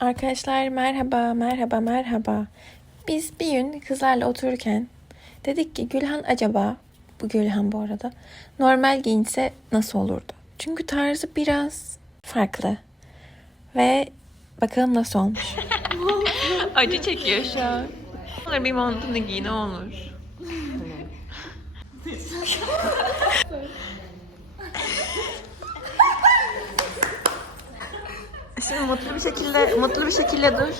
Arkadaşlar merhaba, merhaba, merhaba. Biz bir gün kızlarla otururken dedik ki Gülhan acaba, bu Gülhan bu arada, normal giyinse nasıl olurdu? Çünkü tarzı biraz farklı. Ve bakalım nasıl olmuş. Acı çekiyor şu an. Olur bir montunu giy ne olur. Şimdi mutlu bir şekilde, mutlu bir şekilde dur.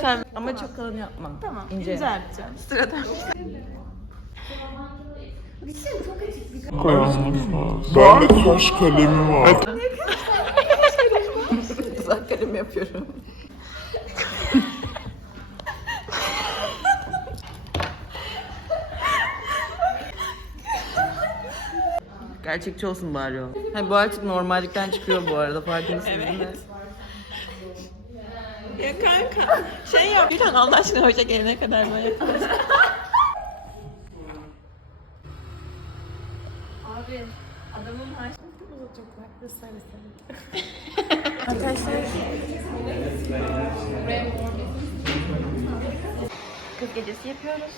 Sen Ama çok kalın yapma. Tamam. İnce. Güzel yapacağım. sıradan. Bende kaş kalemi var. Güzel kalem yapıyorum. Gerçekçi olsun bari o. Ha, bu artık normallikten çıkıyor bu arada farkındasınız değil mi? Ya kanka şey yap. Gülhan Allah aşkına hoca gelene kadar böyle yapıyoruz. Arkadaşlar Kız gecesi yapıyoruz.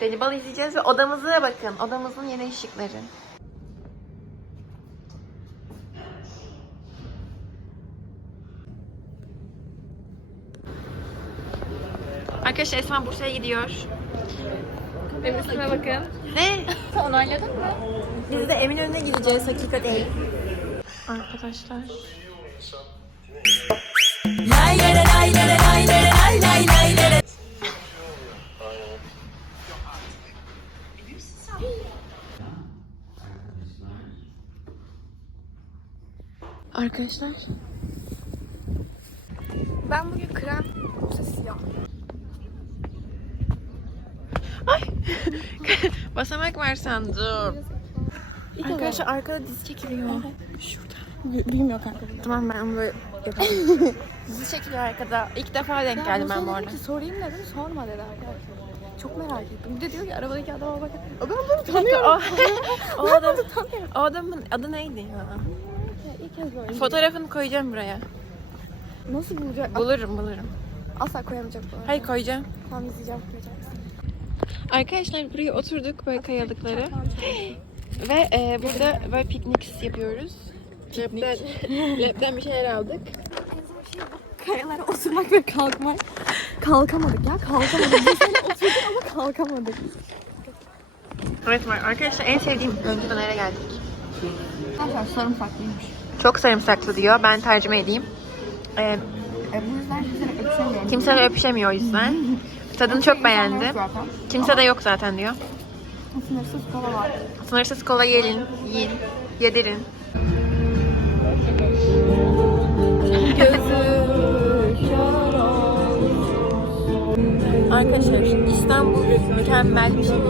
Deli bal izleyeceğiz ve odamıza bakın. Odamızın yeni ışıkları. Arkadaşlar Esma Bursa'ya gidiyor. Benim üstüme bakın. Ne? Onayladın mı? Biz de Eminönü'ne gideceğiz. Hakika değil. Arkadaşlar. Arkadaşlar. Ben bugün krem Ay. Basamak var sandım. Arkadaşlar arkada dizi çekiliyor. Şurada. Bilmiyor kanka. Tamam ben böyle yapayım. dizi çekiliyor arkada. İlk defa denk geldim ben bu arada. Sorayım dedim sorma dedi arkadaşlar. Çok merak ettim. Bir de diyor ki arabadaki adama bakın. Adam bunu tanıyorum. O, adam, o adamın adı neydi ya? Ya İlk kez böyle. Fotoğrafını koyacağım buraya. Nasıl bulacak? Bulurum bulurum. Asla koyamayacak bu arada. Hayır koyacağım. Tam izleyeceğim koyacaksın. Arkadaşlar buraya oturduk böyle kayalıkları. Ve e, burada böyle piknik yapıyoruz. Cepten, cepten bir şeyler aldık. Kayalara oturmak ve kalkmak. Kalkamadık ya kalkamadık. Biz oturduk ama kalkamadık. Evet. Arkadaşlar en sevdiğim önceden nereye geldik? Arkadaşlar sarımsaklıymış. Çok sarımsaklı diyor. Ben tercüme edeyim. E, E, bu yüzden kimseyle öpüşemiyorum. kimseyle öpüşemiyor o yüzden. Tadını çok beğendi. Kimse de yok zaten diyor. Sınırsız kola var. Sınırsız kola yiyin, yiyin, yedirin. Arkadaşlar İstanbul mükemmel bir şehir.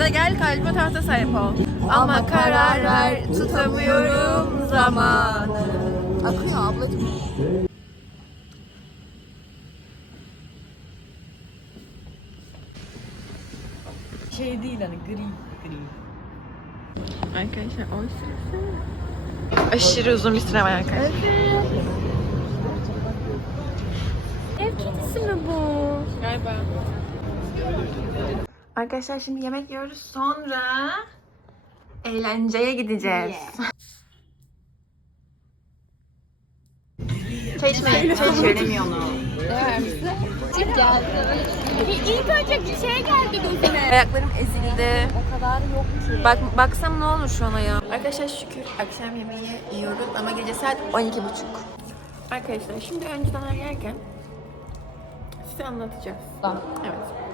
Ya da gel kalbime tahta sahip ol. Ama karar ver tutamıyorum zamanı. Akıyor ablacığım. Şey değil hani gri gri. Arkadaşlar o sırası. Aşırı uzun bir sıra var arkadaşlar. Ev kedisi mi bu? Galiba. Arkadaşlar şimdi yemek yiyoruz. Sonra eğlenceye gideceğiz. Çay içmeye, çay içiyoruz. İlk önce bir şey geldi gözüme. Ayaklarım ezildi. O kadar yok ki. Bak baksam ne olmuş ona ya. Arkadaşlar şükür akşam yemeği yiyoruz ama gece saat 12.30. Arkadaşlar şimdi önceden yerken size anlatacağız. Evet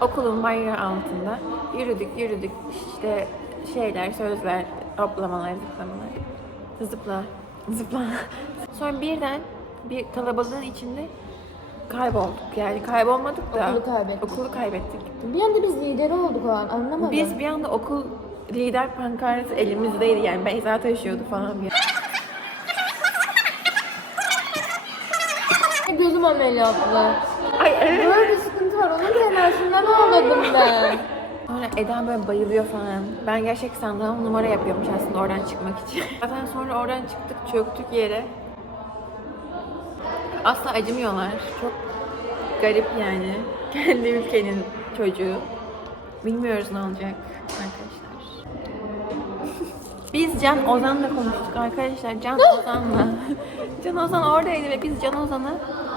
okulun bayrağı altında yürüdük yürüdük işte şeyler, sözler, aplamalar, zıplamalar. Zıpla, zıpla. Sonra birden bir kalabalığın içinde kaybolduk. Yani kaybolmadık da okulu kaybettik. Okulu kaybettik. Bir anda biz lideri olduk o an anlamadım. Biz bir anda okul lider pankartı elimizdeydi yani Beyza taşıyordu falan bir. Gözüm ameliyatlı. Ay evet. Onun telaşından ağladım ben. Sonra Eda böyle bayılıyor falan. Ben gerçek sandım numara yapıyormuş aslında oradan çıkmak için. Zaten sonra oradan çıktık çöktük yere. Asla acımıyorlar. Çok garip yani. Kendi ülkenin çocuğu. Bilmiyoruz ne olacak arkadaşlar. Biz Can Ozan'la konuştuk arkadaşlar. Can Ozan'la. Can Ozan oradaydı ve biz Can Ozan'a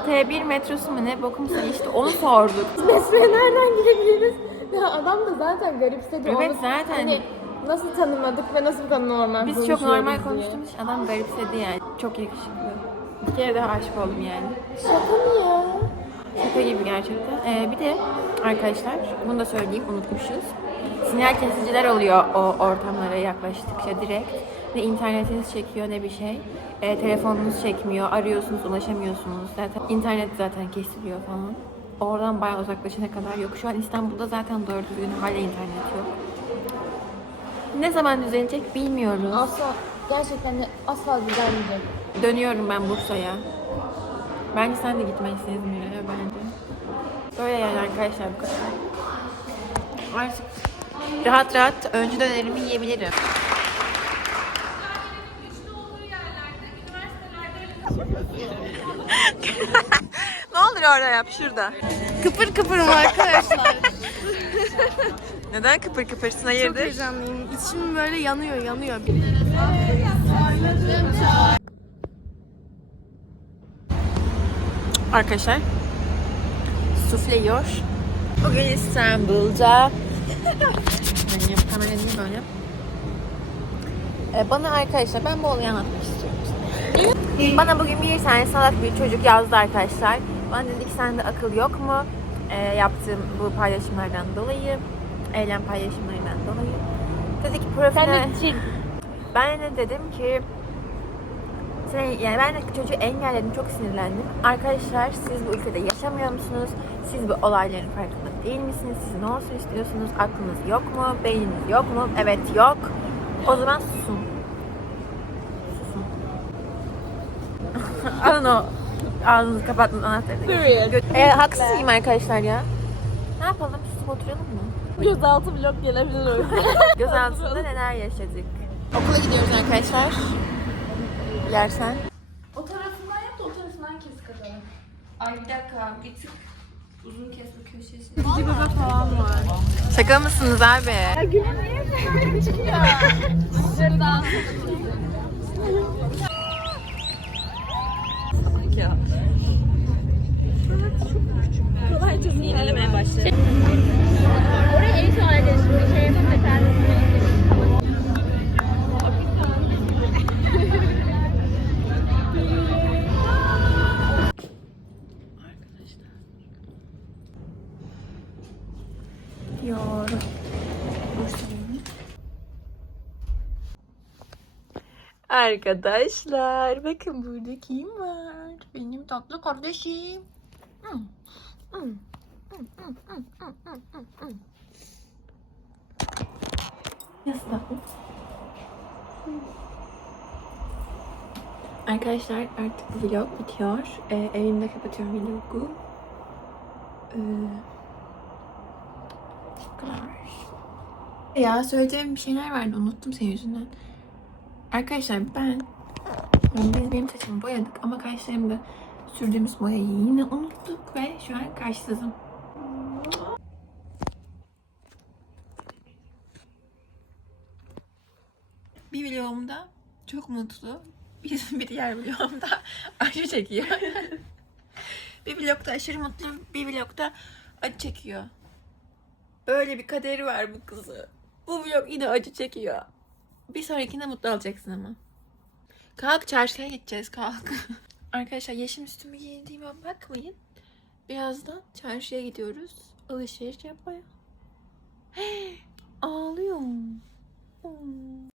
T1 metrosu mu ne bokumsa işte onu sorduk. Mesleğe nereden girebiliriz? Ya adam da zaten garipsedi. Evet, Onu- zaten. Hani nasıl tanımadık ve nasıl da normal Biz çok normal konuştuğumuz için adam garipsedi yani. Çok yakışıklı. Bir kere daha aşık oldum yani. Şaka mı ya? Şaka gibi gerçekten. Ee, bir de arkadaşlar bunu da söyleyeyim unutmuşuz. Sinyal kesiciler oluyor o ortamlara yaklaştıkça direkt. Ne internetiniz çekiyor ne bir şey. Ee, telefonunuz çekmiyor, arıyorsunuz, ulaşamıyorsunuz. Zaten internet zaten kesiliyor falan. Oradan bayağı uzaklaşana kadar yok. Şu an İstanbul'da zaten doğru düzgün hala internet yok. Ne zaman düzelecek bilmiyoruz. Asla gerçekten de asla düzelmeyecek. Dönüyorum ben Bursa'ya. Bence sen de gitmelisin İzmir'e bence. Böyle yani arkadaşlar bu kadar. Artık rahat rahat öncü dönerimi yiyebilirim. ne olur orada yap şurada. Kıpır kıpırım arkadaşlar. Neden kıpır kıpırsın Çok hayırdır? heyecanlıyım. İçim böyle yanıyor yanıyor. Arkadaşlar sufle yiyor. Bugün İstanbul'da benim kamera niye böyle? Ee, bana arkadaşlar ben bu olayı anlatmak istiyorum. bana bugün bir tane salak bir çocuk yazdı arkadaşlar. Bana dedi ki sende akıl yok mu? Ee, yaptığım bu paylaşımlardan dolayı, eylem paylaşımlarından dolayı. Dedi ki profesyonel... Ben de dedim ki sen, yani ben çocuğu engelledim, çok sinirlendim. Arkadaşlar siz bu ülkede yaşamıyor musunuz? Siz bu olayların farkında değil misiniz? Siz ne olsun istiyorsunuz? Aklınız yok mu? Beyniniz yok mu? Evet yok. O zaman susun. Susun. Alın o ağzınızı kapatın anahtarını. E, haksız mıyım arkadaşlar ya? Ne yapalım? Susup oturalım mı? Gözaltı blok gelebilir o Gözaltında neler yaşadık? Okula gidiyoruz arkadaşlar. Yersen. O tarafından yap da o tarafından kes kadar. Ay bir dakika bir tık uzun kes bu köşesi. Cici baba falan var. Şaka mısınız abi? Şuradan. Kolayca ilerlemeye Arkadaşlar bakın burada kim var? Benim tatlı kardeşim. Nasıl? Arkadaşlar artık vlog bitiyor. Ee, evimde kapatıyorum vlogu. Ee, bu. Ya söyleyeceğim bir şeyler vardı unuttum senin yüzünden. Arkadaşlar ben biz benim saçımı boyadık ama kaşlarımda sürdüğümüz boyayı yine unuttuk ve şu an kaşsızım. Bir vlogumda çok mutlu. Bir, bir diğer vlogumda acı çekiyor. bir vlogda aşırı mutlu, bir vlogda acı çekiyor. Böyle bir kaderi var bu kızı. Bu vlog yine acı çekiyor. Bir sonrakinde mutlu olacaksın ama. Kalk çarşıya gideceğiz kalk. Arkadaşlar yeşil üstümü giydiğime bakmayın. Birazdan çarşıya gidiyoruz. Alışveriş yapmaya. Ağlıyorum. Hmm.